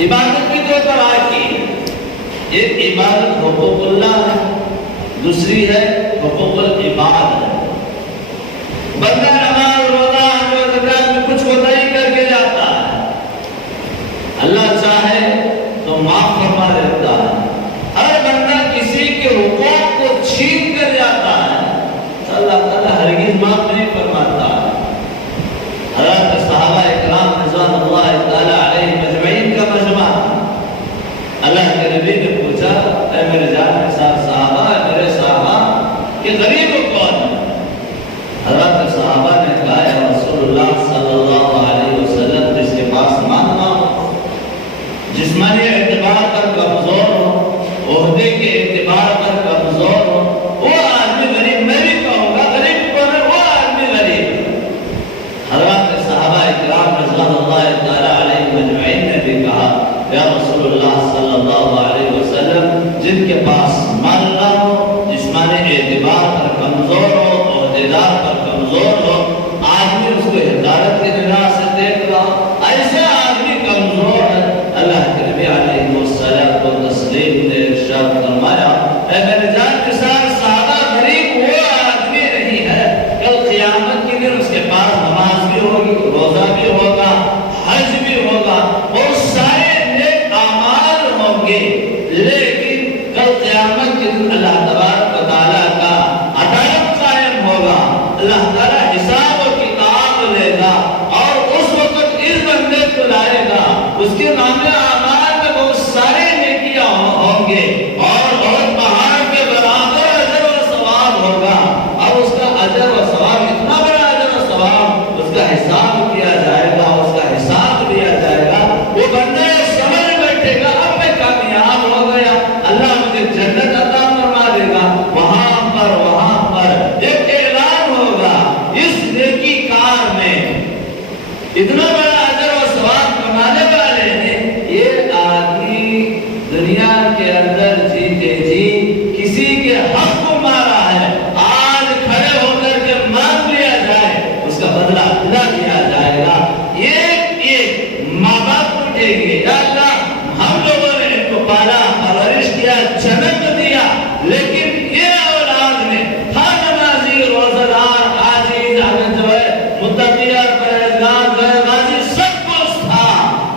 عبادت کی دو طرح کی، ایک عبادت حقوق اللہ ہے، دوسری ہے حقوق العباد ہے۔ بندہ نماز روزہ حج و زکات میں کچھ کوتاہی کر کے جاتا ہے، اللہ چاہے تو معاف فرما دیتا ہے۔ اگر بندہ کسی کے حقوق کو چھین کر جاتا ہے تو اللہ تعالیٰ ہرگز معاف نہیں فرماتا ہے۔ حضرت صحابہ اکرام رضوان اللہ تعالیٰ علیہ مجمعین کا مجمع، اللہ کے نبی نے پوچھا اے میرے جان نثار صحابہ، میرے صحابہ کہ غریب کون ہے؟ حضرت صحابہ نے کہا یا رسول اللہ صلی اللہ علیہ وسلم جس کے پاس مال نہ ہو، جسمانی اعتبار پر کمزور ہو، عہدے کے اعتبار پر کمزور ہو، وہ آدمی غریب۔ میں بھی کہوں گا غریب کون ہے؟ وہ آدمی غریب ہے۔ حضرت صحابہ اکرام رضوان اللہ تعالیٰ علیہ مجمعین نے بھی کہا یا رسول اللہ صلی اللہ علیہ وسلم جن کے پاس مال نہ ہو، جسمانی اعتبار پر کمزور ہو، عہدیدار پر کمزور ہو، آدمی اس کو حقارت کی نگاہ سے دیکھ رہا، ایسا آدمی کمزور ہے۔ اللہ کے نبی علیہ الصلوۃ والتسلیم نے ارشاد فرمایا اے میرے جان نثار صحابہ، غریب وہ آدمی نہیں ہے کل قیامت کے دن اس کے پاس نماز بھی ہوگی، روزہ بھی ہوگا، حج بھی ہوگا، اور سارے نیک اعمال ہوں گے، لیکن کل قیامت کے دن اللہ تبارک و تعالیٰ کا عدالت قائم ہوگا، اللہ تعالیٰ حساب و کتاب لے گا، اور اس وقت اس بندے کو لائے گا، اس کے نام اعمال میں بہت سارے نیکیاں ہوں گے اور بہت پہاڑ کے برابر اجر و ثواب ہوگا، اور اس کا اجر و ثواب اتنا بڑا اجر و ثواب، اس کا حساب کیا جائے گا، اس کا حساب لیا جائے گا۔ وہ بندہ سمجھ بیٹھے گا اب میں کامیاب ہو گیا، اللہ مجھے جنت عطا فرما دے گا۔ وہاں پر ایک اعلان ہوگا اس نیکی کار میں اتنا بڑا اجر و ثواب کمانے والے نے یہ آدمی دنیا کے اندر جیتے جی کسی کے حق کو مارا ہے، آج کھڑے ہو کر کے مانگ لیا جائے، اس کا بدلہ ادا کیا جائے گا۔ ایک ماں باپ اٹھیں گے یا اللہ ہم لوگوں نے ان کو پالا پرورش کیا، جنت دیا، لیکن یہ اولاد نے تھا نمازی، روزہ دار، عاجز، جو ہے متقی، پرہیزگار، غازی، سب کچھ تھا،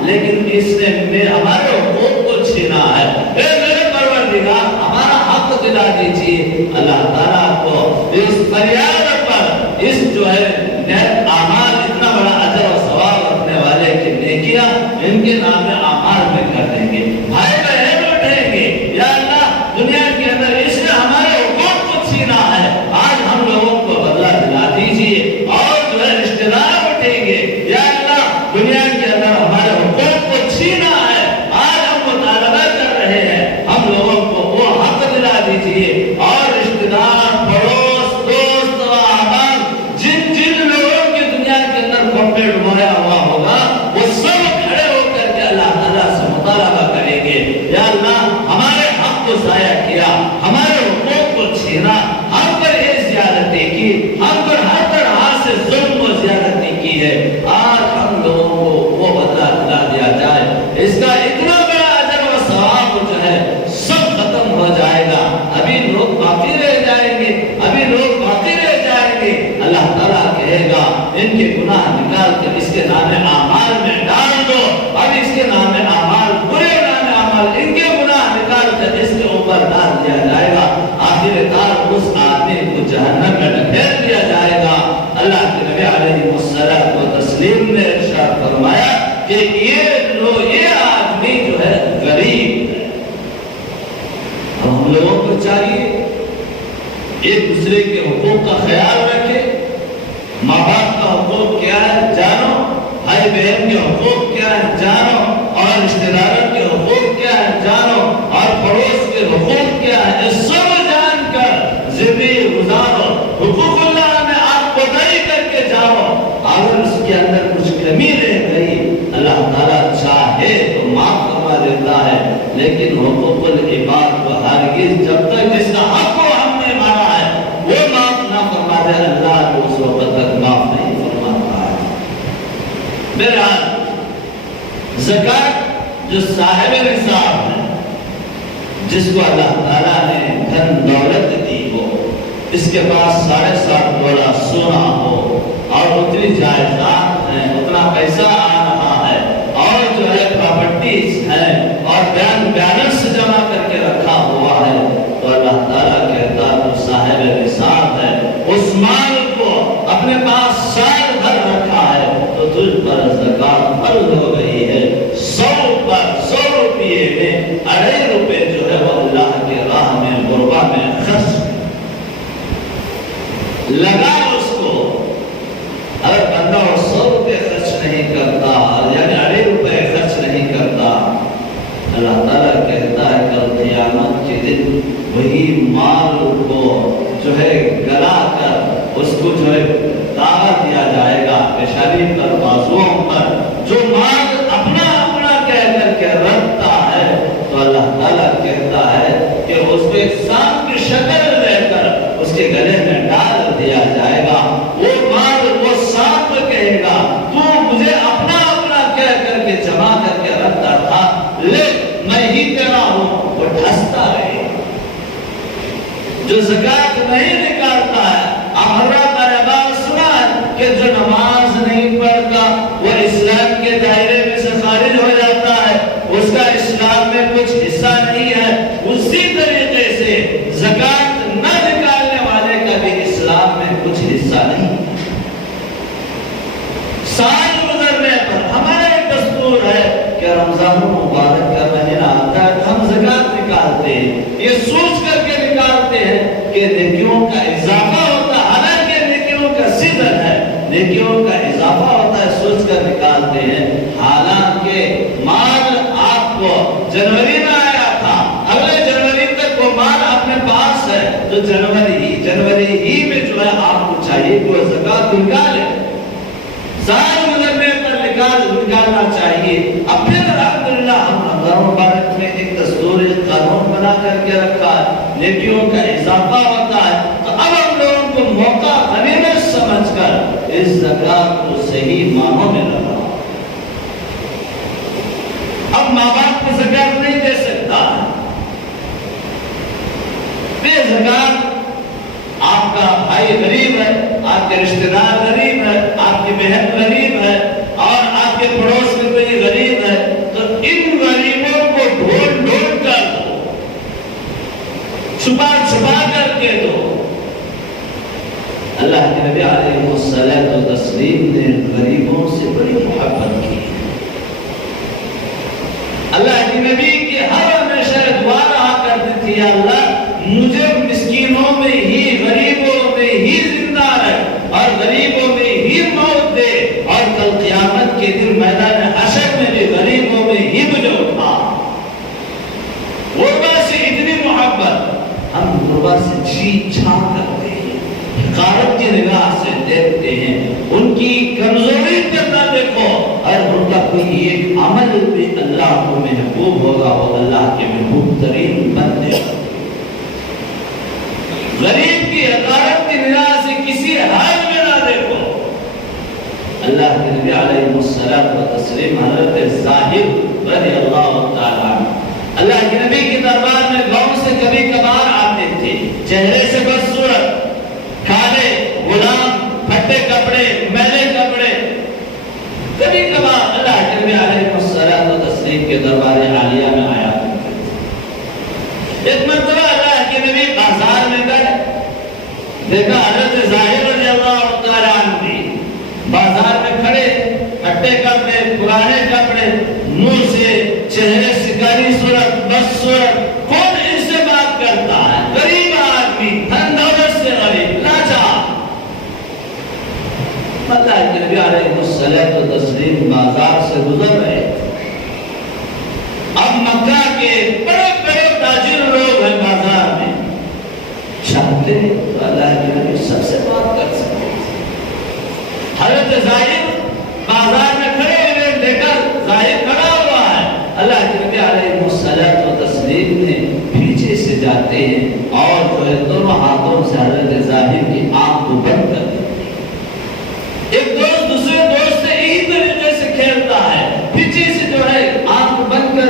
لیکن اس نے ہمارے حقوق کو چھینا ہے۔ اے میرے پروردگار ہمارا حق دلا دیجیے۔ اللہ تعالیٰ کو اس فریاد پر اس جو ہے نیک اعمال اتنا بڑا اجر و ثواب رکھنے والے کی نیکیاں ان کے نام میں اعمال میں کر دیں گے۔ بھائی بہن اٹھیں گے یا اللہ دنیا کے اندر اس نے ہمارے حقوق کو چھینا ہے، آج ہم لوگوں کو بدلہ دلا دیجیے، اور جو ہے رشتہ دار اٹھیں گے یا اللہ دنیا کے اندر ہمارے حقوق کو چھینا ہے، آج ہم مطالبہ کر رہے ہیں، ہم لوگوں کو وہ حق دلا دیجیے، اور رشتہ دار، پڑوس، دوست و احباب جن لوگوں کی دنیا کے اندر کمپلیٹ ہویا ہوا ہوگا، وہ سب کھڑے ہو کر کے اللہ تعالیٰ سے مطالبہ کریں گے یا اللہ ہمارے حق کو ضائع کیا، ہمارے حقوق کو چھینا، ہم پر یہ زیادتی کی، ہم پر ہر طرح سے ظلم و زیادتی کی ہے، آج ہم لوگوں کو وہ بدلہ دلا دیا جائے۔ اس کا اتنا بڑا اجر و ثواب جو ہے سب ختم ہو جائے گا، ابھی لوگ باقی رہ جائیں گے، ابھی لوگ باقی رہ جائیں گے۔ اللہ تعالیٰ کہے گا ان کے گناہ نکال کر اس کے نام اعمال میں ڈال دو، اب اس کے نام اعمال، برے نام اعمال، ان کے گناہ نکال کر اس کے اوپر ڈال دیا جائے گا، آخر کار اس آدمی کو جہنم میں ڈھکیل دیا جائے گا۔ اللہ کے نبی علیہ الصلوۃ والتسلیم نے ارشاد فرمایا کہ یہ آدمی جو ہے غریب ہے۔ اب ہم لوگوں کو چاہیے ایک دوسرے کے حقوق کا خیال رکھے، ماں باپ کا حقوق کیا ہے جانو، بھائی بہن کے حقوق کیا ہے جانو، اور رشتہ داروں کے حقوق کیا ہے جانو، اور پڑوس کے حقوق کیا ہے، یہ سب جان کر زندگی گزارو۔ حقوق اللہ میں آپ کوتاہی کر کے جاؤ، اگر اس کے اندر کچھ کمی رہ گئی اللہ تعالیٰ چاہے تو معاف کروا دیتا ہے، لیکن حقوق العباد کو ہرگز جب تک جس کا حق کو ہم نے مانا ہے وہ معاف نہ فرما دے، اللہ کو اس وقت تک معاف نہیں فرماتا ہے۔ بہرحال زکات جو صاحب نصاب ہے، جس کو اللہ تعالیٰ نے دھن دولت دی ہو، اس کے پاس 7.5 تولا سونا ہو اور اتنی جائیداد ہے، اتنا پیسہ آ رہا ہے اور جو ہے پراپرٹیز ہے اور بیلنس جمع کر کے رکھا ہوا ہے، تو اللہ تعالیٰ کہتا تو صاحب نصاب ہے، اس مال کو اپنے پاس سال بھر رکھا ہے تو تجھ پر زکات فرض ہو گئی ہے۔ 100 پر 100 روپیے میں 2.5 روپے جو ہے وہ اللہ کے راہ میں غربہ میں خرچ لگا اس کو۔ اگر بندہ 100 روپے خرچ نہیں کرتا یعنی 2.5 روپے خرچ نہیں کرتا، اللہ تعالیٰ کہتا ہے کل قیامت کے دن وہی مال کو جو ہے گلا کر اس کو جو ہے دعویٰ دیا جائے گا پیشانی پر، بازوؤں پر، جو مال اپنا اپنا کہہ کر کے رکھتا ہے، تو اللہ تعالیٰ کہتا ہے کہ اس کو ایک سانپ کی شکل لے کر اس کے گلے میں ڈال دیا جائے گا۔ وہ مال وہ سانپ کہے گا تو مجھے اپنا اپنا کہہ کر کے جمع کر کے رکھتا تھا، لے میں ہی تیرا ہوں۔ وہ ڈھستا رہے جو زکات نہیں نکالتا ہے۔ اب حضرات نے بات سنا ہے کہ جو نماز نہیں پڑھتا وہ اسلام کے دائرے میں سے خارج ہو جاتا ہے، اس کا اسلام میں کچھ حصہ نہیں ہے۔ اسی طریقے سے زکات نہ نکالنے والے کا بھی اسلام میں کچھ حصہ نہیں۔ سال گزرنے پر ہمارا ایک دستور ہے کہ رمضان مبارک کا مہینہ آتا ہے تو ہم زکات نکالتے ہیں، یہ سوچ کر کے نکالتے ہیں کہ نیکیوں کا اضافہ ہوتا ہے، حالانکہ نیکیوں کا سیزن ہے، نیکیوں کا اضافہ ہوتا ہے، سوچ کر نکالتے ہیں۔ حالانکہ مال آپ کو جنوری میں آیا تھا، اگلے جنوری تک وہ مال اپنے پاس ہے، تو جنوری ہی میں جو ہے آپ کو چاہیے کہ وہ زکات نکالے، سال گزرنے پر نکالنا چاہیے۔ اب پھر الحمدللہ ہم رمضان مبارک میں ایک دستور قانون بنا کر کے رکھا ہے، نیکیوں کا اضافہ ہوتا ہے، تو اب ہم لوگوں کو موقع غنیمت سمجھ کر اس زکات کو صحیح معنوں میں لگا۔ اب ماں باپ کو زکات نہیں دے سکتا، بے زکات آپ کا بھائی غریب ہے، آپ کے رشتہ دار غریب ہے، آپ کی بہن غریب ہے اور آپ کے پڑوس میں کوئی غریب ہے، تو ان غریبوں کو ڈھونڈ کر دو، چھپا کر کے دو۔ اللہ کے نبی علیہ الصلوۃ والتسلیم نے غریبوں سے بڑی محبت کی۔ اللہ کے نبی کی ہر ہمیشہ دعا رہا کرتی تھی، اللہ مجھے مسکینوں میں ہی، غریبوں میں ہی زندہ رکھ اور غریبوں میں ہی موت دے، اور کل قیامت کے دن میدان حشر میں بھی غریبوں میں ہی مجھے اٹھا۔ غربا سے اتنی محبت، ہم غربا سے چیخ چھاں کرتے ہیں، حقارت کی نگاہ سے دیکھتے ہیں، ان کی کمزوری پر نہ دیکھو، اور ان کا کوئی ایک عمل بھی اللہ کو محبوب ہوگا، وہ اللہ کے محبوب ترین بندے۔ غریب کی حقارت کی نگاہ سے کسی حال میں نہ دیکھو۔ اللہ کے نبی علیہ الصلوۃ والتسلیم حضرت زاہد رضی اللہ تعالیٰ عنہ، اللہ کے نبی کے دربار میں گاؤں سے کبھی کبھار آتے تھے، چہرے سے بدصورت، کالے، غلام، پھٹے کپڑے، میلے کپڑے، کبھی کبھار اللہ کے نبی علیہ الصلوۃ والتسلیم کے دربار عالیہ میں آیا کرتے تھے۔ ایک مرتبہ اللہ کے نبی بازار میں گئے، دیکھا حضرت زاہد رضی اللہ تعالیٰ عنہ بھی بازار میں کھڑے، پھٹے کپڑے، پرانے کپڑے، منہ سے چہرے سے کالی صورت، بس صورت، کون ان سے بات کرتا ہے؟ غریب آدمی، دھن دولت سے غریب، لاچار۔ اللہ کے نبی علیہ الصلوۃ والتسلیم بازار سے گزر رہے، اب مکہ کے بڑے بڑے تاجر لوگ ہیں بازار میں، چاہتے تو اللہ کے نبی سب سے بات کر سکتے۔ حضرت زاہد بازار میں کھڑے ہوئے، دیکھا زاہد کھڑا ہوا ہے، اللہ کے نبی علیہ الصلوۃ والتسلیم نے پیچھے سے جاتے ہیں اور جو ہے دونوں ہاتھوں سے حضرت زاہد کی آنکھ کو بند کر دیتے ہیں۔ ایک دوست دوسرے دوست سے یہی طریقے سے کھیلتا ہے، پیچھے سے جو ہے آنکھ بند کر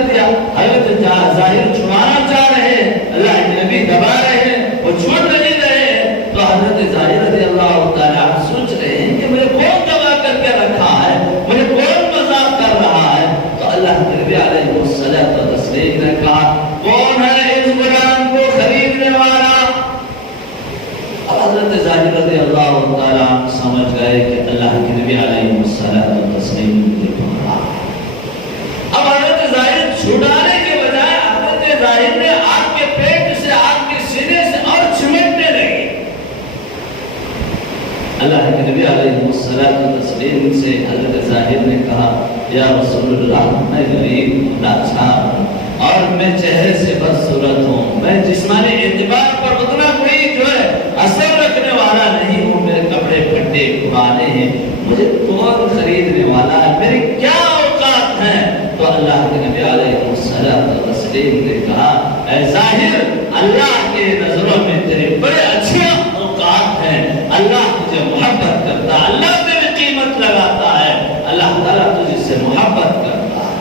یا رسول اللہ میں غریب لاچار ہوں اور میں چہرے سے بدصورت ہوں، میں جسمانی اعتبار پر اتنا کوئی جو ہے اثر رکھنے والا نہیں ہوں، میرے کپڑے پھٹے پرانے ہیں، مجھے کون خریدنے والا ہے، میری کیا اوقات ہیں؟ تو اللہ کے نبی علیہ السلام نے کہا اے ظاہر، اللہ کے نظروں میں تیرے بڑے اچھے اوقات ہیں، اللہ تجھے محبت کرتا ہے، اللہ تیری قیمت لگاتا ہے، اللہ تعالیٰ تجھے سے محبت کرتا ہے۔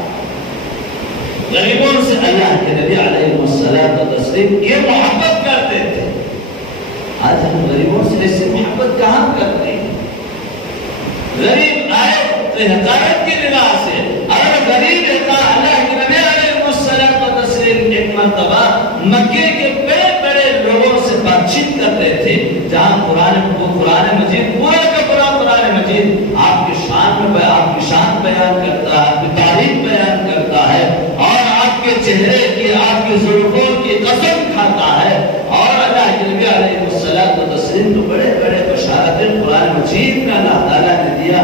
غریبوں سے اللہ کے نبی علیہ السلام یہ محبت کرتے تھے۔ آج ہم غریبوں سے ایسی محبت کہاں کرتے ہیں؟ غریب آئے تو حقارت کی نگاہ سے، اگر غریب رہتا اللہ کے نبی علیہ السلام ایک مرتبہ مکے کے بڑے بڑے لوگوں سے بات چیت کرتے تھے، جہاں قرآن مجید پورا کا پورا قرآن مجید آپ کی شان بیان کرتا ہے، آپ کی تعریف بیان کرتا ہے، اور آپ کے چہرے کی، آپ کی زلفوں کی قسم کھاتا ہے، اور اللہ کے نبی علیہ السلام تو بڑے بڑے بشارتیں قرآن مجید میں اللہ تعالیٰ نے دیا۔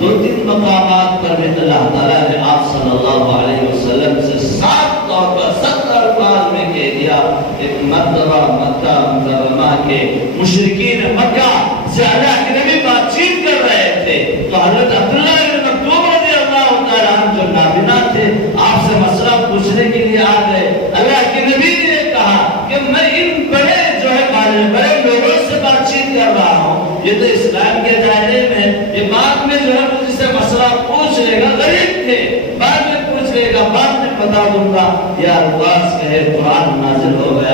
دو تین مقامات پر بھی اللہ تعالیٰ نے آپ صلی اللہ علیہ وسلم سے 70 الفاظ میں کہہ دیا۔ ایک مرتبہ مکہ مکرمہ کے مشرکین مکہ سے اللہ کے نبی بات چیت کر رہے تھے، تو حضرت عبداللہ بن مکتوم رضی اللہ تعالیٰ عنہ جو نابینا تھے آپ سے مسئلہ پوچھنے کے لیے آ گئے۔ اللہ کے نبی نے کہا کہ میں ان بڑے جو ہے بڑے لوگوں سے بات چیت کر رہا ہوں، یہ تو اسلام کے دائرے میں، یہ بعد میں جو ہے مجھ سے مسئلہ پوچھ لے گا، غریب تھے، بعد میں پوچھ لے گا، بعد میں بتا دوں گا۔ یا الفاظ کہے قرآن نازل ہو گیا،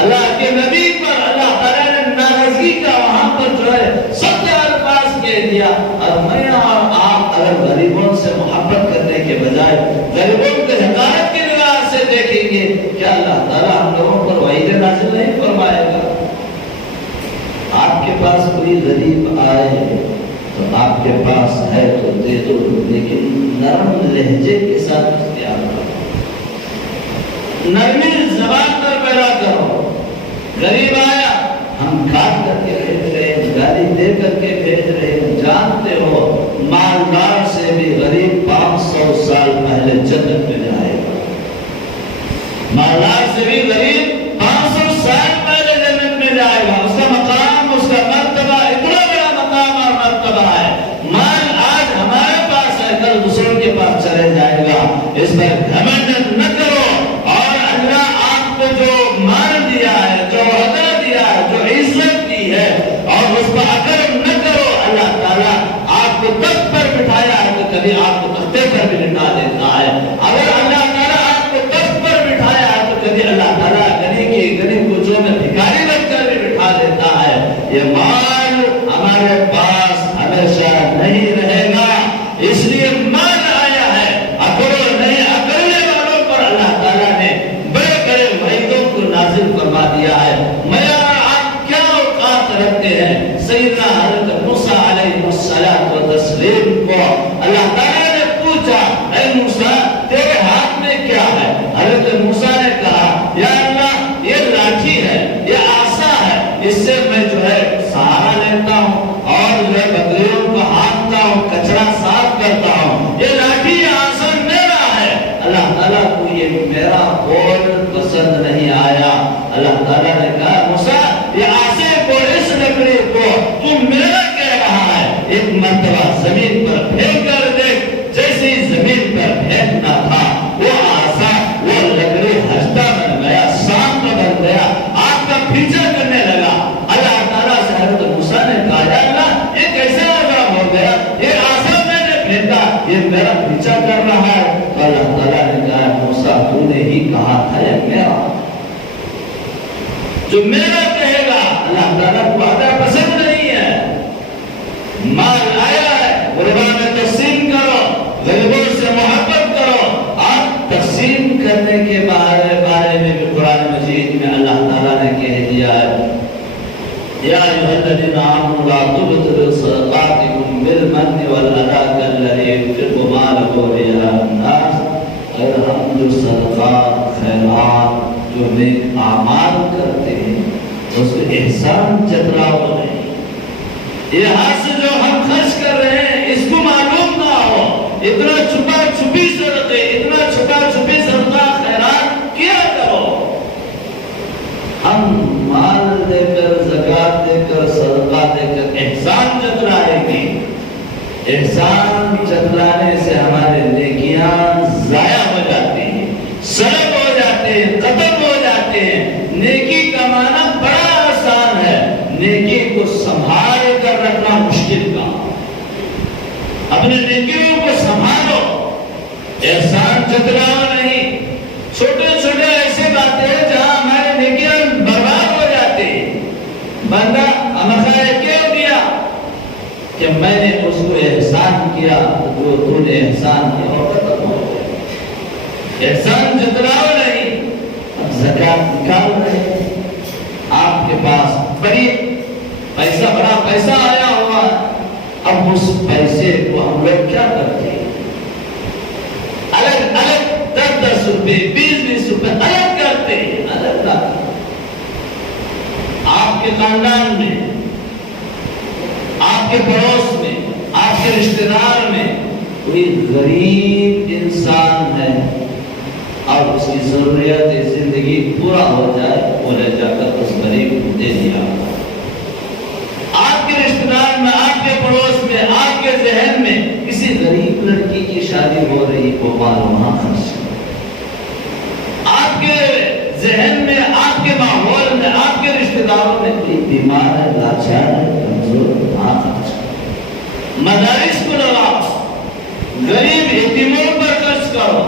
اللہ کے نبی پر اللہ تعالیٰ نے ناراضگی کا وہاں پر جو ہے 70 الفاظ کہہ دیا۔ اور میں اور آپ اگر غریبوں سے محبت کرنے کے بجائے غریبوں کے حقارت کی نگاہ سے دیکھیں گے، کیا اللہ تعالیٰ ہم لوگوں پر وعید نازل نہیں فرمائے گا؟ آپ کے پاس کوئی غریب آئے تو آپ کے پاس ہے تو دے دو، لیکن نرم لہجے کے ساتھ اختیار کرو، نرمی زبان پر پیدا کرو۔ غریب آیا، ہم کاٹ کر کے بھیج رہے ہیں، گالی دے کر کے بھیج رہے ہیں، جانتے ہو مالدار سے بھی غریب 500 سال پہلے جنت میں جائے گا، مالدار سے بھی غریب 500 سال پہلے جنت میں جائے گا۔ اس کا مقام، اس کا مرتبہ اتنا بڑا مقام اور مرتبہ ہے۔ مال آج ہمارے پاس ہے، کل دوسروں کے پاس چلے جائے گا، اس پر گھمنڈ نہ کرو، اور اللہ آپ کو جو مال دیا ہے، جو عطا دیا ہے، جو عزت دی ہے، اور اس پر اکرم نہ کرو۔ اللہ تعالیٰ آپ کو تخت پر بٹھایا ہے تو کبھی آپ کو تختے پر بھی بٹھا دیتا ہے۔ اگر اللہ تعالیٰ آپ کو تخت پر بٹھایا ہے تو کبھی اللہ تعالیٰ غنی کوچوں میں بھکاری بن کر بھی بٹھا دیتا ہے۔ یہ مال ہمارے پاس ہمیشہ نہیں رہے گا، اس لیے مال آیا ہے، اکڑو نہیں، اکڑنے والوں پر اللہ تعالیٰ نے بڑے بڑے وعیدوں کو نازل فرما دیا ہے۔ میں اور آپ کیا اوقات رکھتے ہیں؟ سیدنا حضرت موسیٰ علیہ السلام کو اللہ تعالیٰ نے پوچھا، اے موسیٰ تیرے ہاتھ میں کیا ہے؟ حضرت موسیٰ نے کہا یا اللہ یہ لاٹھی ہے، یہ عصا ہے، اس سے میں جو ہے سہارا لیتا ہوں اور جو ہے بکریوں کو ہانکتا ہوں، کچرا صاف کرتا ہوں، یہ لاٹھی یہ عصا میرا ہے۔ اللہ تعالیٰ کو یہ میرا قول پسند نہیں آیا۔ اللہ تعالیٰ نے کہا موسیٰ یہ عصے کو، اس لکڑی کو تو میرا کہہ رہا ہے، ایک مرتبہ زمین پر پھینک کر دیکھ۔ جیسے زمین پر پھینکنا تھا وہ عصا، وہ لکڑی ہستا بن گیا، سانپ بن گیا، آگ کا پیچھا کرنے لگا۔ اللہ تعالیٰ سے حضرت موسیٰ نے کہا یا اللہ یہ کیسے عذاب ہو گیا؟ یہ عصا میں نے پھینکا، یہ میرا پیچھا کر رہا ہے۔ تو اللہ تعالیٰ نے کہا موسیٰ تو نے ہی کہا تھا یہ میرا، جو میرا کہے گا۔ اللہ تعالیٰ کو وعدہ پسند نہیں ہے۔ مال آیا ہے، غربا میں تقسیم کرو، غریبوں سے محبت کرو۔ آپ تقسیم کرنے کے بارے میں بھی قرآن مجید میں اللہ تعالیٰ نے کہہ دیا ہے یا ایھا الذین آمنوا لا تبطلوا صدقاتکم بالمن والأذى كالذی ينفق مالہ رئاء الناس۔ اگر ہم جو صدقات، خیرات، جو نیک اعمال کرتے ہیں اس میں احسان جتلاؤ نہیں، یہاں سے جو ہم خرچ کر رہے ہیں اس کو معلوم نہ ہو، اتنا چھپا چھپی صدقے، اتنا چھپا چھپی صدقہ خیرات کیا کرو۔ ہم مال دے کر، زکات دے کر، صدقہ دے کر احسان جتلائیں گے، احسان جتلانے سے ہمارے نیکیاں ضائع ہو جاتی ہیں، سلب ہو جاتے ہیں، ختم ہو جاتے ہیں۔ نیکی کمانا بڑا آسان ہے، نیکی کو سنبھال کر رکھنا مشکل کام۔ اپنے نیکیوں کو سنبھالو، احسان جتلاؤ نہیں۔ چھوٹے چھوٹے ایسے باتیں ہیں جہاں ہمارے نیکیاں برباد ہو جاتے ہیں۔ بندہ ہمیں کیوں دیا کہ میں نے اس کو احسان کیا، جو تو نے احسان کیا اور ختم ہو گیا۔ احسان جتلاؤ نہیں۔ اب زکات نکال رہے ہیں، آپ کے پاس بڑی پیسہ، بڑا پیسہ آیا ہوا ہے، اب اس پیسے کو ہم لوگ کیا کرتے ہیں؟ الگ الگ 10-10 روپے، 20-20 روپے الگ کرتے ہیں، الگ کرتے ہیں۔ آپ کے خاندان میں، آپ کے پڑوس میں، آپ کے رشتہ دار میں کوئی غریب انسان ہے اور اس کی ضروریات زندگی پورا ہو جائے، وہ لے جا کر اس غریب کو دے دیا۔ آپ کے رشتہ دار میں، آپ کے پڑوس میں، آپ کے ذہن میں کسی غریب لڑکی کی شادی ہو رہی، وہ مال وہاں خرچ کرو۔ آپ کے ذہن میں، آپ کے ماحول میں، آپ کے رشتہ داروں میں کوئی بیمار ہے، لاچار ہے، کمزور ہے، وہاں خرچ کرو۔ مدارس کو لگاؤ، غریب یتیموں پر خرچ کرو۔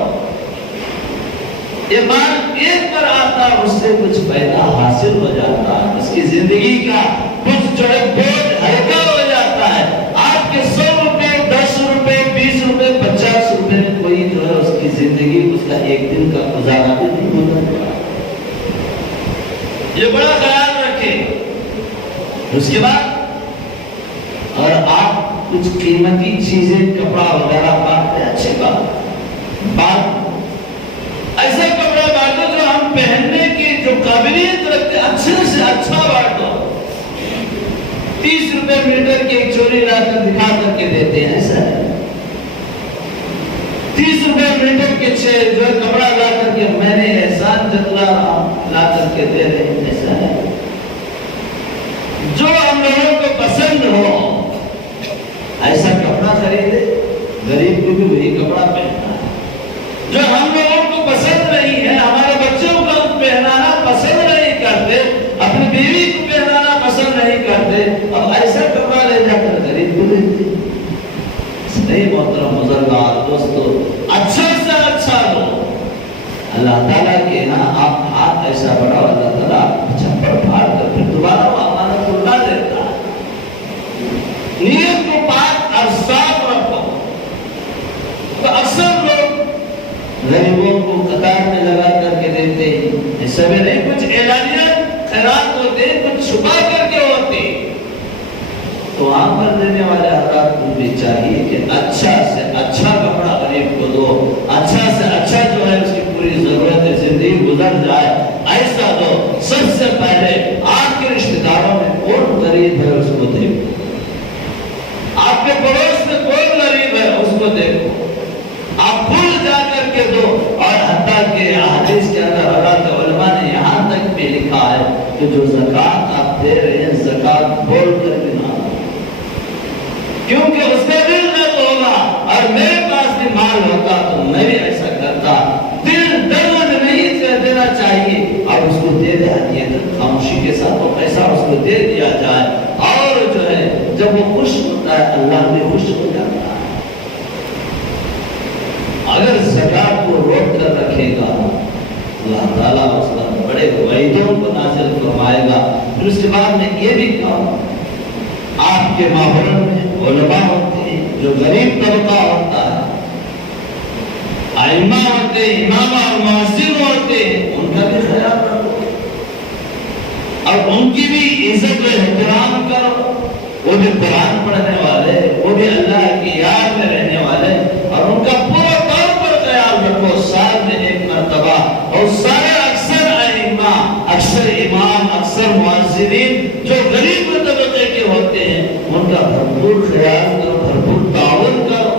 یہ مال ایک پر آتا، اس سے کچھ فائدہ حاصل ہو جاتا ہے، اس کی زندگی کا کچھ جو ہے بوجھ ہلکا ہو جاتا ہے۔ آپ کے 100 روپے، 10 روپے، 20 روپے، 50 روپے میں کوئی جو ہے اس کی زندگی، اس کا ایک دن کا گزارا بھی نہیں ہوتا۔ یہ بڑا خیال رکھیں۔ اس کے بعد اور آپ کچھ قیمتی چیزیں، کپڑا وغیرہ بانٹتے، اچھی بات، ایسا کپڑا بانٹو جو ہم پہننے کی جو قابلیت رکھتے، اچھے سے اچھا بانٹو۔ 30 روپے میٹر کی ایک چوری لا کر دکھا کر کے دیتے ہیں، ایسا ہے۔ 30 روپے میٹر کے جو کپڑا لا کر کے میں نے احسان جتلا لا کر کے دے رہے ہیں، ایسا ہے۔ جو ہم لوگوں کو پسند ہو ایسا کپڑا خریدے، غریب کو بھی وہی کپڑا پہننا ہے۔ جو ہم لوگوں کو پسند نہیں ہے، ہمارے بچوں کو پہنانا پسند نہیں کرتے، اپنی بیوی کو پہنانا پسند نہیں کرتے، اب ایسا کپڑا لے جا کر غریب کو دیتے۔ نہیں محترم بزرگار، دوستو، اچھا سے اچھا لو۔ اللہ تعالیٰ کے یہاں آپ ہاتھ ایسا بڑھاؤ، اللہ تعالیٰ چھپڑ پھاڑ کر پھر دوبارہ وہ امانت کو نہ دیتا ہے۔ نیت کو پاک اور صاف رکھو۔ تو اکثر لوگ غریبوں کو قطار میں لگا کر کے دیتے ہیں، ایسا بھی نہیں، کچھ اعلانیہ خیرات ہوتے، کچھ چھپا کر کے ہوتے۔ تو وہاں پر دینے والے حضرات کو بھی چاہیے کہ اچھا سے اچھا کپڑا غریب کو دو، اچھا سے اچھا جو ہے اس کی پوری ضرورت زندگی گزر جائے، ایسا دو۔ سب سے پہلے آپ کے رشتہ داروں میں کون غریب ہے اس کو دیکھو، آپ کے پڑوس میں کون غریب ہے اس کو دیکھو، آپ پھول جا کر کے دو۔ اور حتیٰ کہ حدیث کے اندر حضرات علماء نے یہاں تک بھی لکھا ہے کہ جو زکوٰۃ آپ دے رہے ہیں، زکوٰۃ بول کر بھی نہ، کیونکہ اس کا دل درد ہوگا، اور میرے پاس بھی مال ہوتا تو میں بھی ایسا کرتا۔ دل درد نہیں دینا چاہیے، اور اس کو دے دیا خاموشی کے ساتھ وہ پیسہ اس کو دے دیا جائے، اور جو ہے جب وہ خوش ہوتا ہے اللہ بھی خوش ہو جاتا ہے۔ اگر زکات کو روک کر رکھے گا، اللہ تعالیٰ اس پر بڑے وعیدوں کو نازل فرمائے گا۔ پھر اس کے بعد میں یہ بھی کہوں، آپ کے ماحول میں علماء ہوتے ہیں، جو غریب طبقہ ہوتا ہے، ائمہ ہوتے ہیں، امام اور مؤذن ہوتے ہیں، ان کا بھی خیال رکھو اور ان کی بھی عزت و احترام کرو۔ وہ بھی قرآن پڑھنے والے، وہ بھی اللہ کی یاد میں رہنے والے، اور ان کا پورا طور پر خیال رکھو۔ سال میں ایک مرتبہ، اور سارے اکثر ائمہ، اکثر امام، اکثر مؤذنین جو غریب طبقے کے ہوتے ہیں، ان کا کا بھرپور خیال کرو، بھرپور تعاون کرو۔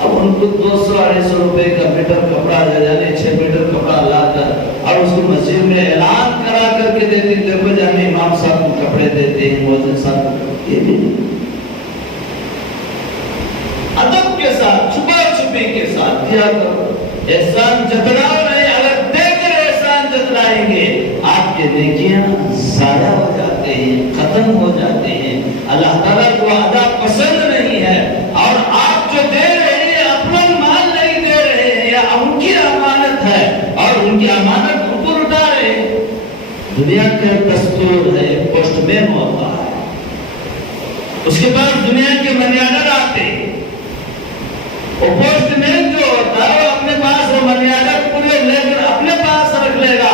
اب ان کو 200-250 روپے کا میٹر کپڑا لے جانے، 6 میٹر کپڑا لا کر اور اس کو مسجد میں اعلان کرا کر کے دیتے، دیکھو جانے امام صاحب کو کپڑے دیتے ہیں، مؤذن صاحب کو، یہ بھی ادب کے ساتھ، چھپا چھپی کے ساتھ دیا کرو۔ احسان جتلاؤ نہیں، اگر دے کر احسان جتلائیں گے آپ کے نیکیاں ضائع ہو جاتے ہیں، ختم ہو جاتے ہیں۔ اللہ تعالیٰ کو ادا پسند نہیں ہے، اور آپ جو دے رہے ہیں اپنا مال نہیں دے رہے ہیں، یا ان کی امانت ہے اور ان کی امانت اوپر اٹھا رہے ہیں۔ دنیا کا دستور ہے، پوسٹ مین ہوتا ہے، اس کے بعد دنیا کے منی آرڈر آتے ہیں۔ وہ پوسٹ مین جو ہوتا ہے وہ اپنے پاس وہ منی آرڈر پورے لے کر اپنے پاس رکھ لے گا،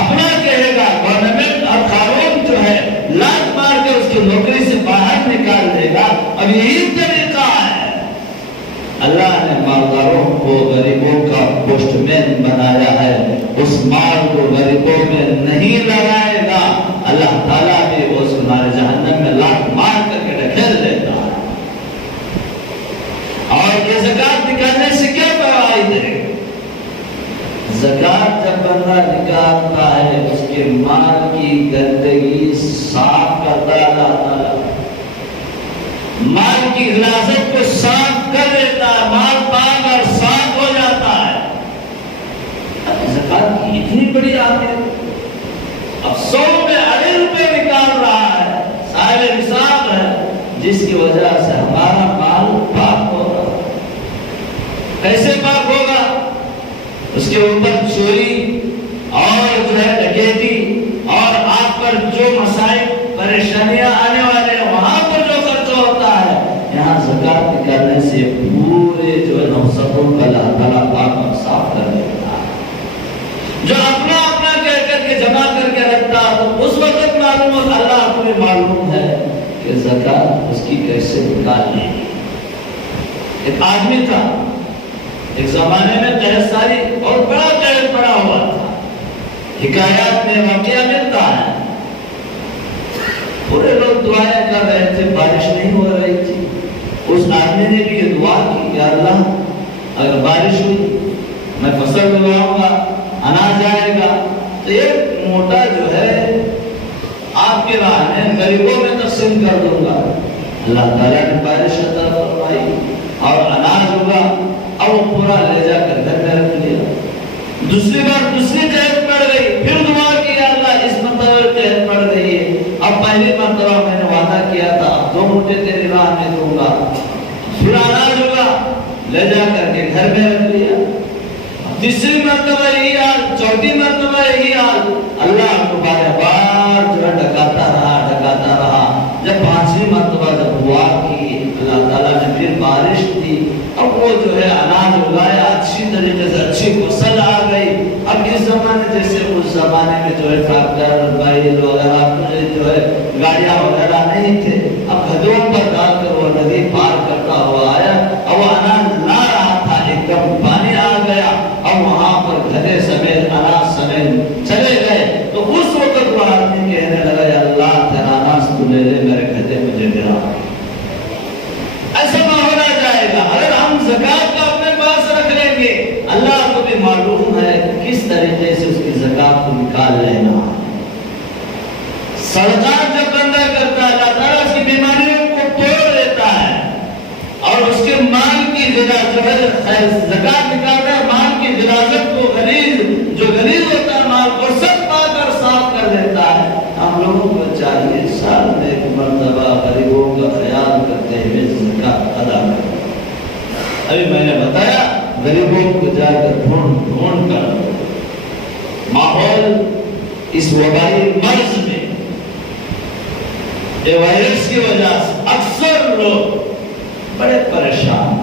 اپنا کہے گا، گورنمنٹ اور قانون جو ہے لات مار کے اس کی نوکری سے باہر نکال دے گا۔ اب یہی طریقہ ہے، اللہ نے مالداروں کو غریبوں کا پوسٹ مین بنایا ہے، اس مال کو غریبوں میں نہیں لگائے گا، اللہ تعالیٰ بھی اس کو نار جہنم میں لات مار کر کے ڈھکیل دیتا ہے۔ اور یہ زکات نکالنے سے کیا فوائد ہے؟ زکات جب بندہ نکالتا ہے اس کے مال کی گندگی صاف کرتا ہے اللہ تعالیٰ، مال کی غلاظت کو صاف کر دیتا ہے، مال پاک اور صاف ہو جاتا ہے۔ زکات کی اتنی بڑی اہمیت، اب 100 میں 8 روپے نکال رہا ہے، صاحب نصاب ہے، جس کی وجہ سے ہمارا مال پاک ہو رہا ہے۔ کیسے پاک ہوگا؟ اس کے اوپر چوری اور جو ہے ڈکیتی اور آپ پر جو مسائل پریشانیاں آنے والے ہیں وہاں پر جو خرچہ ہوتا ہے، یہاں زکات نکالنے سے پورے جو ہے نوسطوں کا اللہ تعالیٰ پاک اور صاف کر دیتا ہے۔ جو اپنا اپنا کہہ کر کے جمع کر کے رکھتا تو اس وقت معلوم ہوتا، اللہ کو بھی معلوم ہے کہ زکات اس کی کیسے نکالنی ہے۔ ایک آدمی تھا، ایک زمانے میں قحط ساری اور بڑا قحط پڑا ہوا تھا، حکایات میں واقعہ ملتا ہے، پورے لوگ دعائیں کر رہے تھے، بارش نہیں ہو رہی تھی۔ اس آدمی نے بھی یہ دعا کی کہ اللہ اگر بارش ہوئی میں فصل اگاؤں گا، اناج آئے گا تو ایک موٹا جو ہے آپ کے راہ میں غریبوں میں تقسیم کر دوں گا۔ اللہ تعالیٰ نے بارش عطا فرمائی اور اناج ہوگا، اب وہ پورا لے جا کر گھر میں رکھ لیا۔ دوسری بار دوسری قحط پڑ گئی، پھر دعا کیا اللہ اس مرتبہ قحط پڑ گئی ہے، اب پہلی مرتبہ میں نے وعدہ کیا تھا اب 2 موٹے تیری راہ میں دوں گا، پھر اناج ہوگا، لے جا کر کے گھر میں رکھ لیا۔ تیسری مرتبہ یہی حال، چوتھی مرتبہ یہی حال، اللہ کو بار بار جو ہے ڈکاتا رہا۔ جب 5ویں مرتبہ جب دعا کی اللہ تعالیٰ نے پھر بارش دی، اب وہ جو ہے اناج اگایا، اچھی طریقے سے اچھی فصل آ گئی۔ اب اس زمانے جیسے اس زمانے میں جو ہے ٹریکٹر بیل وغیرہ جو ہے گاڑیاں وغیرہ نہیں تھے، اب گدھوں پر ڈال کر وہ ندی پار کرتا ہوا آیا، اب وہ اناج لا رہا تھا، ایک دم پانی آ گیا، اب وہاں پر گدھے سمیت اناج سمیت چلے گئے۔ تو اس وقت وہ آدمی کہنے لگا یا اللہ تیرا اناج تو لے لے، میرے گدھے مجھے دلا۔ ایسا نہ ہونا چاہے گا، اگر ہم زکات کا اپنے پاس رکھ لیں گے، اللہ کو بھی معلوم ہے کس طریقے سے اس کی زکات کو نکال لینا۔ صدقات جب بندہ کرتا ہے اللہ تعالیٰ اس کی بیماریوں کو توڑ دیتا ہے، اور اس کے مال کی جو ہے زکات نکال کر مال کی غلاظت کو جو غلیظ ہوتا ہے مال کو سب پاک اور صاف کر دیتا ہے۔ ہم لوگوں کو چاہیے سال میں ایک مرتبہ غریبوں کا خیال کرتے ہوئے زکات ادا کریں۔ ابھی میں نے بتایا غریبوں کو جا کر ڈھونڈ کر ماحول اس وبائی مرض میں وائرس کی وجہ سے اکثر لوگ بڑے پریشان۔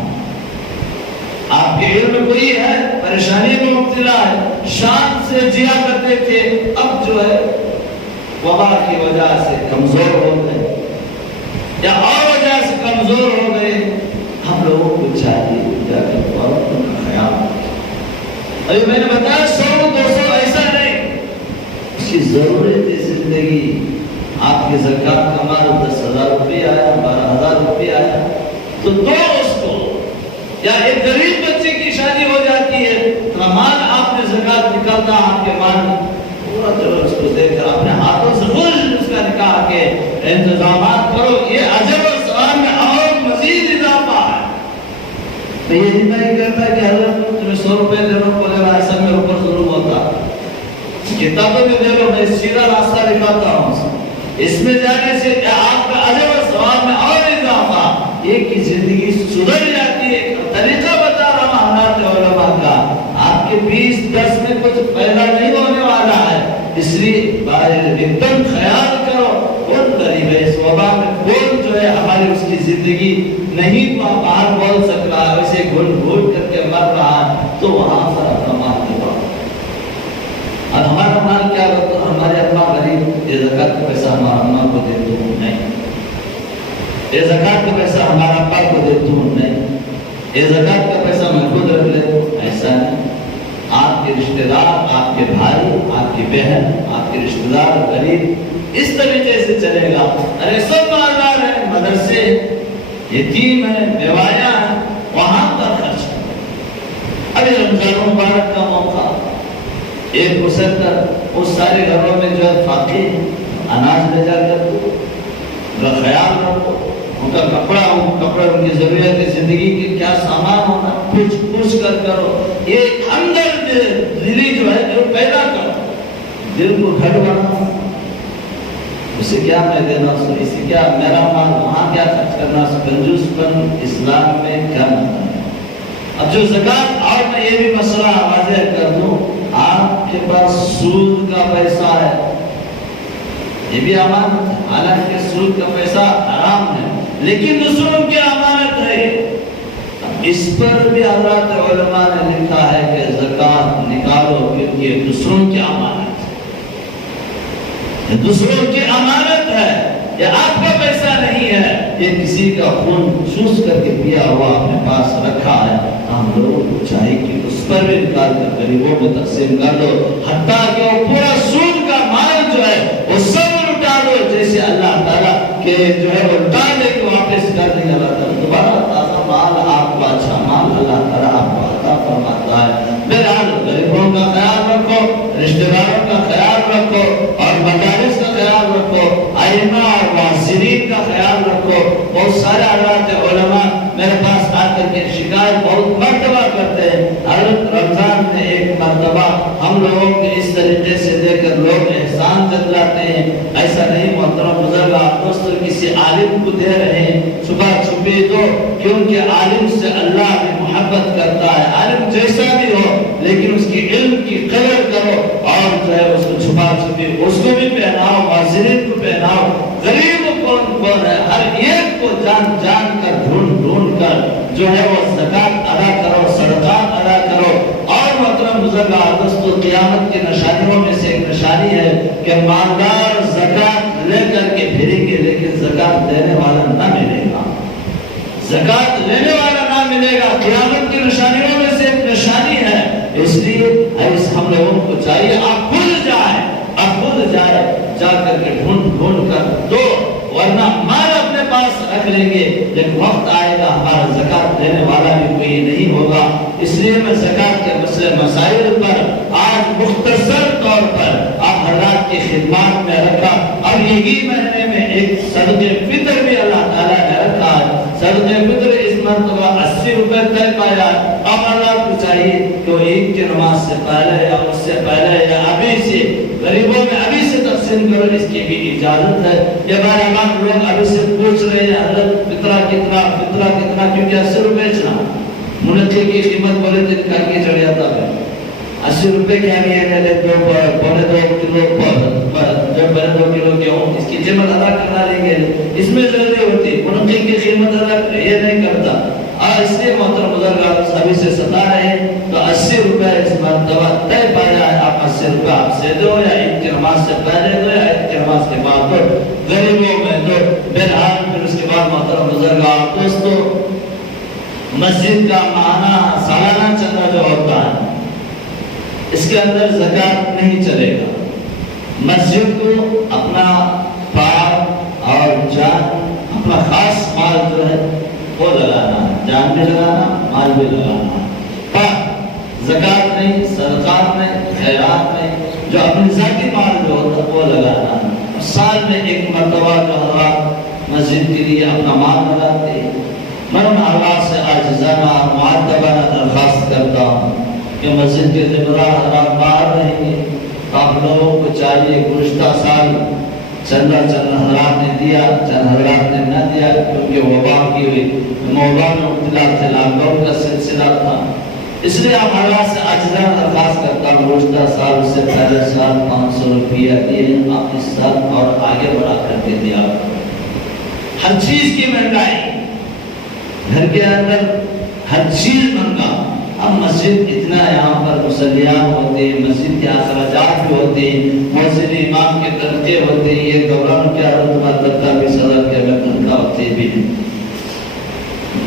آپ کے علم میں کوئی ہے پریشانی میں مبتلا ہے، شان سے جیا کرتے تھے، اب جو ہے وبا کی وجہ سے کمزور ہو گئے یا اور وجہ سے کمزور ہو گئے۔ ہم لوگوں کو چاہیے جا کر ان کا خیال رکھیں۔ ابھی میں نے بتایا 100-200 ایسا نہیں، اس کی ضرورت ہے زندگی۔ آپ کی زکات کا مال 10,000 روپے آیا، 12 تو دو اس کو، یا ایک غریب بچے کی شادی ہو جاتی ہے، اتنا مال آپ نے زکات نکالتا، آپ کے مال پورا طرح اس کو دے کر اپنے ہاتھوں سے خود اس کا نکاح کے انتظامات کرو، یہ اجر و ثواب میں اور مزید اضافہ ہے۔ تو یہ نہیں کہتا کہ حضرت تمہیں 100 روپے دے دو، بولے گا ایسا میرے اوپر ظلم ہوتا، کتابوں میں دے دو، میں سیدھا راستہ دکھاتا ہوں، اس میں جانے سے آپ کا اجر و ثواب میں اور اضافہ، ایک کی زندگی سدھر جاتی ہے۔ طریقہ بتا رہا ہوں حضرات علماء کا، آپ کے 20-10 میں کچھ پیدا نہیں ہونے والا ہے، اس لیے ایک دم خیال کرو، کون غریب ہے اس وبا میں، کون جو ہے ہماری اس کی زندگی نہیں باہر بول سک رہا ہے، اسے گھٹ گھٹ کر کے مر رہا ہے، تو وہاں پر اپنا مال دے دو۔ اور ہمارا مال کیا ہوتا ہے، ہمارے ابا غریب، یہ زکات کا پیسہ ہمارا اماں کو دے دو، نہیں، یہ زکات کا پیسہ ہمارا ابا کو دے دو، نہیں، یہ زکات کا پیسہ میں خود رکھ لے دو، ایسا نہیں۔ آپ کے رشتہ دار، آپ کے بھائی، آپ کی بہن، آپ کے رشتہ دار غریب، اس طریقے سے چلے گا۔ ارے سب مالدار ہیں، مدرسے، یتیم ہیں، بیوایاں ہیں، وہاں پر خرچ کرو۔ ابھی رمضان مبارک کا موقع، ایک اسر کر اس سارے گھروں میں جو ہے فاقی اناج لے جا کر ان کا خیال رکھو، ان کا کپڑا ان کی ضرورت زندگی کے کیا سامان ہونا، کچھ کر کرو، ایک اندر دلی جو ہے جو پیدا کرو، دل کو گھٹ بناؤ، اسے کیا میں دینا، اسے کیا میرا مال وہاں کیا خرچ کرنا، کنجوس پن اسلام میں کیا مطلب ہے۔ اب جو زکات، اور میں یہ بھی مسئلہ واضح کر دوں، آپ کے پاس سود کا پیسہ ہے، یہ بھی امانت ہے، حالانکہ سود کا پیسہ حرام ہے، لیکن دوسروں کی امانت ہے، اس پر بھی حضرات علماء نے لکھا ہے کہ زکات نکالو، کیونکہ یہ دوسروں کی امانت ہے، یہ دوسروں کی امانت ہے، یہ آپ کا پیسہ نہیں ہے، یہ کسی کا خون چوس کر کے پیا ہوا اپنے پاس رکھا ہے، ہم لوگوں کو چاہیے کہ اس پر بھی نکال کر غریبوں میں تقسیم کر دو، حتیٰ کہ وہ پورا سود کا مال جو ہے وہ سب لٹا دو، جیسے اللہ تعالیٰ کہ جو ہے وہ لٹا دے کے واپس کر دیں، اللہ تعالیٰ دوبارہ تازہ مال، آپ کو اچھا مال اللہ تعالیٰ آپ کو عطا فرماتا ہے۔ بہرحال غریبوں کا خیال رکھو، رشتہ داروں کا خیال رکھو، اور مدارس کا خیال رکھو، ائمہ اور معاصرین کا خیال رکھو۔ بہت سارے حضرات علماء میرے پاس آ کر کے شکایت بہت مرتبہ کرتے ہیں، حضرت رمضان میں ایک مرتبہ ہم لوگوں کے اس طریقے سے دے کر لوگ احسان جتلاتے ہیں، ایسا نہیں محترم بزرگ، آپ دوستوں کسی عالم کو دے رہے ہیں، صبح چھپے دو، کیونکہ عالم سے اللہ بھی محبت کرتا ہے، عالم جیسا بھی ہو لیکن اس کی علم کی قدر کرو، اور جو ہے اس کو چھپا چھپی اس کو بھی پہناؤ، معذرین کو پہناؤ، غریب کون ہے ہر ایک کو جان جان کر ڈھونڈ کر جو ہے وہ زکات ادا کرو، صدقات ادا کرو۔ اور محترم بزرگ دوستو، قیامت کی نشانیوں میں سے ایک نشانی ہے کہ مالدار زکات لے کر کے پھریں گے، لیکن زکات دینے والا نہ ملے گا، زکات لینے والا نہ ملے گا، قیامت کی نشانیوں میں سے ایک نشانی ہے۔ اس لیے ہم لوگوں کو چاہیے آپ خود جائے، جا کر کے ڈھونڈ کر دو، ورنہ مال اپنے پاس رکھ لیں گے، لیکن وقت آئے گا ہمارا زکات دینے والا بھی کوئی نہیں ہوگا۔ اس لیے میں زکات کے مسئلے مسائل پر آج مختصر طور پر آپ حضرات کی خدمات میں رکھا، اور یہی مہینے میں ایک صدقہ فطر بھی اللہ تعالیٰ نے رکھا ہے۔ صدقہ فطر اس مرتبہ 80 روپے طے پایا، اب اللہ کو چاہیے کہ عید کی نماز سے پہلے یا اس سے پہلے یا ابھی سے غریبوں میں ابھی سے تقسیم کرو، اس کی بھی اجازت ہے۔ یہ بار امام لوگ ابھی سے پوچھ رہے ہیں حضرت فطرہ کتنا، کیونکہ 80 روپے چنا منقی کی قیمت بولے تو کر کے چڑھ جاتا ہے، 80 روپے کیا نہیں ہے، پونے 2 کلو گیہوں اس کی قیمت ادا کرنا لیں گے، اس میں جلدی ہوتی، منقی کی قیمت ادا یہ نہیں کرتا، اور اس لیے محترم بزرگ ابھی سے ستا رہے ہیں، تو 80 روپے اس مرتبہ طے پایا ہے، آپ 80 روپے آپ سے دو، یا عید کی نماز سے پہلے دو، یا عید کی نماز کے بعد دو، غریبوں میں دو۔ بہرحال پھر اس کے بعد محترم بزرگ دوستو، مسجد کا ماہانہ سالانہ چندہ جو ہوتا ہے، اس کے اندر زکات نہیں چلے گا، مسجد کو اپنا پار اور جان، اپنا خاص مال جو ہے وہ لگانا، جان بھی لگانا، مال بھی لگانا، پر زکات نہیں، صدقات نہیں، خیرات نہیں، جو اپنی ذاتی مال جو ہوتا وہ لگانا۔ سال میں ایک مرتبہ جو حضرات مسجد کے لیے اپنا مال لگاتے، میں ان حضرات سے عاجزانہ اور معدبانہ درخواست کرتا ہوں کہ مسجد کے ذمہ دار حضرات باہر رہیں گے، آپ لوگوں کو چاہیے گزشتہ سال چند حضرات نے دیا، چند حضرات نے نہ دیا، کیونکہ وبا میں مبتلا تھے، لاک ڈاؤن کا سلسلہ تھا، اس لیے آپ حضرات سے عاجزانہ درخواست کرتا ہوں گزشتہ سال سے پہلے سال 500 روپیہ دیے، آپ اس سال اور آگے بڑھا کر کے دیا۔ ہر چیز کی مہنگائی، گھر کے اندر ہر چیز مہنگا، اب مسجد اتنا یہاں پر مصلیان ہوتے ہیں، مسجد کے اخراجات بھی ہوتے ہیں، مؤذن امام کے تنخواہ ہوتے ہیں، یہ دوران کیا رتبہ کرتا بھی صدر کے اگر تنخواہ ہوتے بھی نہیں،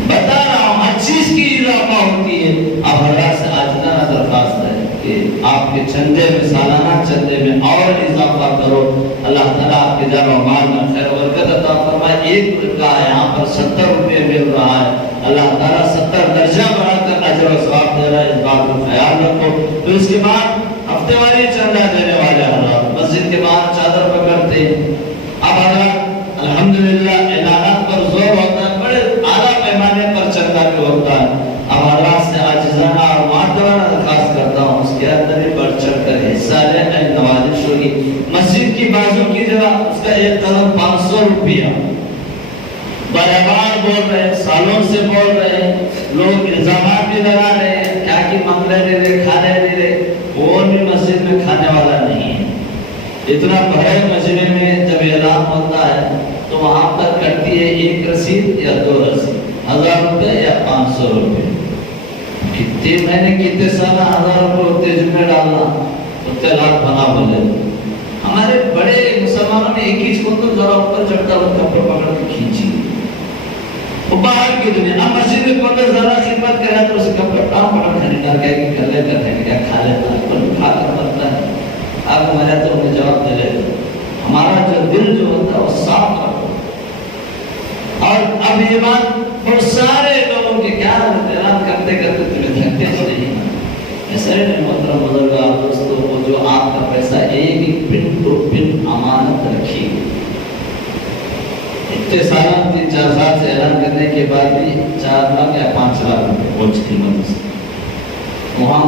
بتا رہا ہوں ہر چیز کی اضافہ ہوتی ہے۔ اب اللہ سے عاجزانہ درخواست ہے کہ آپ کے چندے میں، سالانہ چندے میں اور اضافہ کرو، اللہ تعالیٰ آپ کے جان و مال میں خیر و برکت عطا فرمائے۔ ایک کا یہاں پر 70 روپے مل رہا ہے، اللہ تعالیٰ 70 درجہ بڑھا کر اجر و ثواب دے رہا ہے، اس بات کو خیال رکھو۔ تو اس کے بعد ہفتے واری چندہ دینے والے حضرات مسجد کے باہر چادر پکڑتے، اب حضرات الحمدللہ اعلانات پر زور ہوتا ہے، بڑے اعلیٰ پیمانے پر چندہ بھی ہوتا ہے۔ اب حضرات سے عاجزانہ اور معدبانہ درخواست کرتا ہوں، اس کے اندر ہی بڑھ چڑھ کر حصہ لیں، نوازش ہوگی۔ مسجد کی بازو کی جگہ اس کا ایک قدم 500 روپیہ، بار بول رہے ہیں، سالوں سے بول رہے ہیں، لوگ الزامات بھی لگا رہے ہیں، کیا کہ منگلے دے رہے، کھانے دے رہے، وہ بھی مسجد میں کھانے والا نہیں ہے۔ اتنا بڑے مجمع میں جب اعلان ہوتا ہے تو وہاں پر کٹتی ہے ایک رسید یا 2 رسید، 1000 روپے یا 500 روپے، کتنے مہینے کتنے سال 1000 روپے ہوتے جمعے ڈالنا، اتنے لاکھ بنا بولے۔ ہمارے بڑے مسلمانوں نے ایک ہی کو تو ذرا اوپر چڑھتا وہ کپڑے پکڑ کے کھینچی، وہ باہر کی دنیا، اب مسجد میں کوئی ذرا خدمت کرے تو اسے کپڑے پکڑ کے نکال کے کر لے کر ہے کیا کھا لیتا ہے، کوئی کھا کر مرتا ہے۔ آپ ہمارے تو انہیں جواب دے رہے، ہمارا جو دل جو ہوتا ہے وہ صاف رکھو۔ اور اب یہ بات بہت سارے لوگوں کے کیا اعلان کرتے کرتے تمہیں تھکتے تو نہیں، ایسا ہی نہیں محترم بزرگار دوستوں کو، جو آپ کا پیسہ ایک ایک پن ٹو پن امانت رکھیے۔ اتنے سالوں 3-4 سال سے اعلان کرنے کے بعد بھی 4 لاکھ یا 5 لاکھ روپے پہنچ قیمت سے وہاں